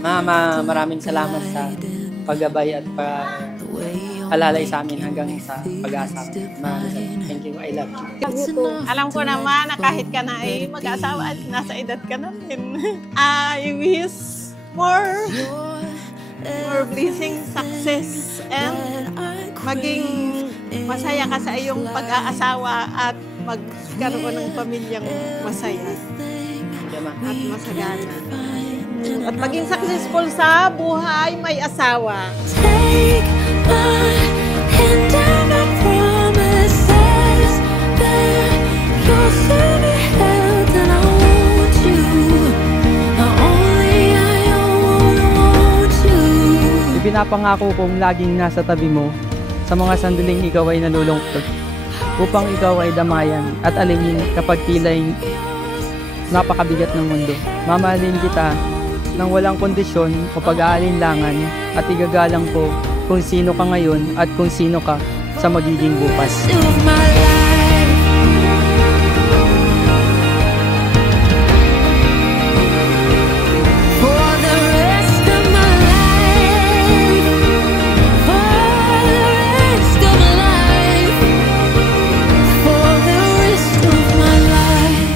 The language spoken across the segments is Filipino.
Mama, maraming salamat sa paggabay at pag-alalay sa amin hanggang sa pag-asa. Thank you, I love you. Alam ko naman na kahit ka na ay mag-asawa at nasa edad ka na rin. I wish more blessing, success, and maging masaya ka sa iyong pag-aasawa at magkaroon ng pamilyang masaya at masagana. At maging successful sa buhay may asawa. Take my hand down, I promises that you'll still be held and I want you. Only I want you. Ipinapangako kong laging nasa tabi mo sa mga sandaling ikaw ay nalulungkot, upang ikaw ay damayan at alimin kapag tila'y napakabigat ng mundo. Mamahalin kita nang walang kondisyon o pag-aalinlangan at igagalang ko kung sino ka ngayon at kung sino ka sa magiging bukas.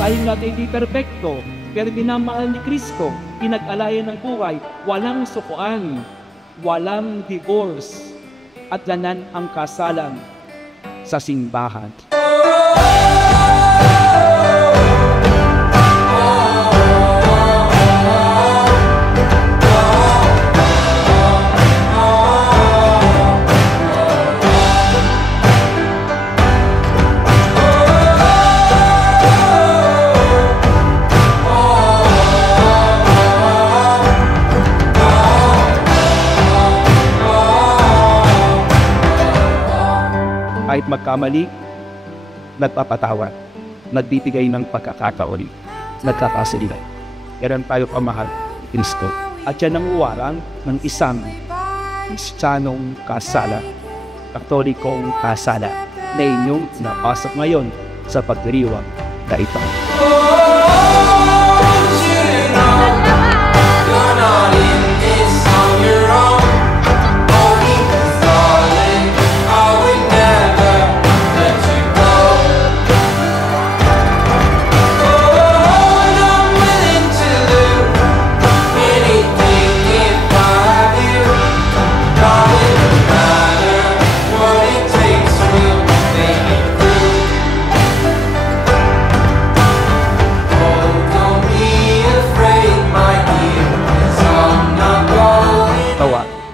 Tayong natin hindi perpekto, pero minamahal ni Kristo, pinag-alayan ng buhay, walang sukuan, walang divorce, at lanan ang kasalan sa simbahan. Kahit magkamali, nagpapatawad, nagbibigay ng pagkakataon, nagkakasalita. Kailan tayo pamahal ni Kristo. At yan ang uwarang ng isang Kristiyanong kasala, Katolikong kasala, na inyong napasok ngayon sa pagdiriwang na ito.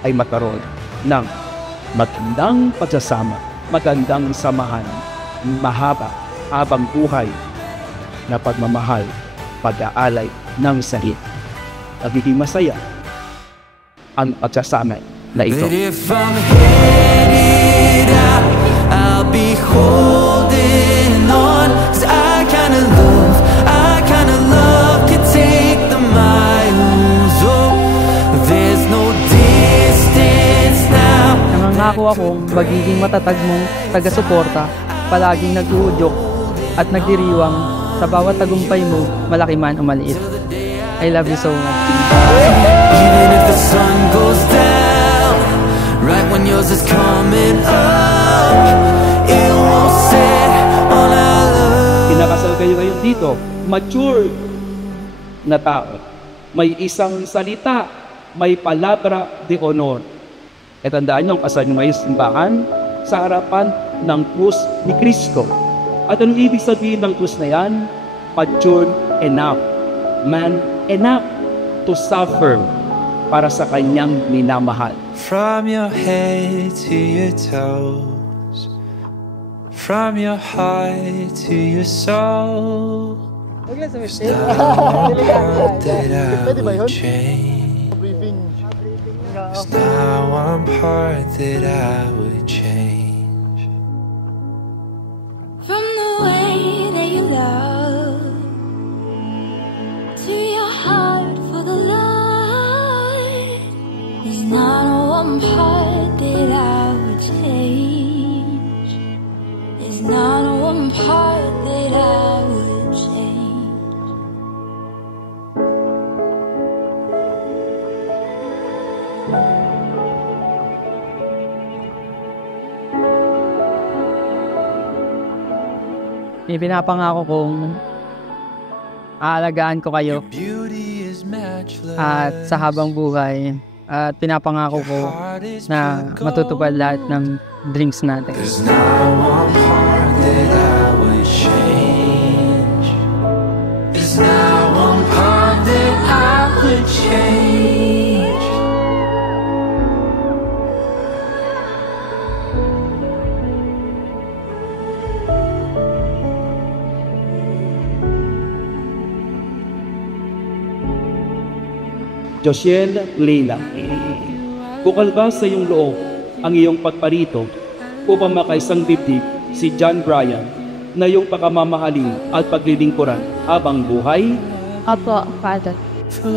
Ay magkaroon ng magandang pagsasama, magandang samahan, mahaba, habang buhay na pagmamahal, pag-aalay ng sarili. Nagiging masaya ang pagsasama na ito. But if I'm headed out, I'll be holding on, 'cause I kinda love can take the miles. Oh, there's no distance now. Nangangako akong magiging matatag mong taga-suporta, palaging nag-uudyok at nagdiriwang sa bawat tagumpay mo, malaki man o maliit. I love you so much. Even if the sun goes down, right when yours is coming up, it won't set on our love. Pinakasal kayo ngayon dito, mature na tao. May isang salita, may palabra de honor. E tandaan nyo, ang kasal nyo ngayon simbahan sa harapan ng krus ni Kristo. At anong ibig sabihin ng krus na yan? Mature enough, man enough to suffer para sa kanyang minamahal. From your head to your toes, from your heart to your soul, there's not one part that I would change. There's not one part that I would change. From the way that you love to your heart for the light, there's not one part that I would change. There's not one part that I would change. Ipinapangako kong aalagaan ko kayo at sa habang buhay, at pinapangako ko na matutupad lahat ng dreams natin. There's not one part that I would change. There's not one part that I would change. Josiel Leila, bukal ba sa iyong loob ang iyong pagparito upang makaisang dibdib si John Brian na iyong pakamamahalin at paglilingkuran habang buhay? Opo, Father. For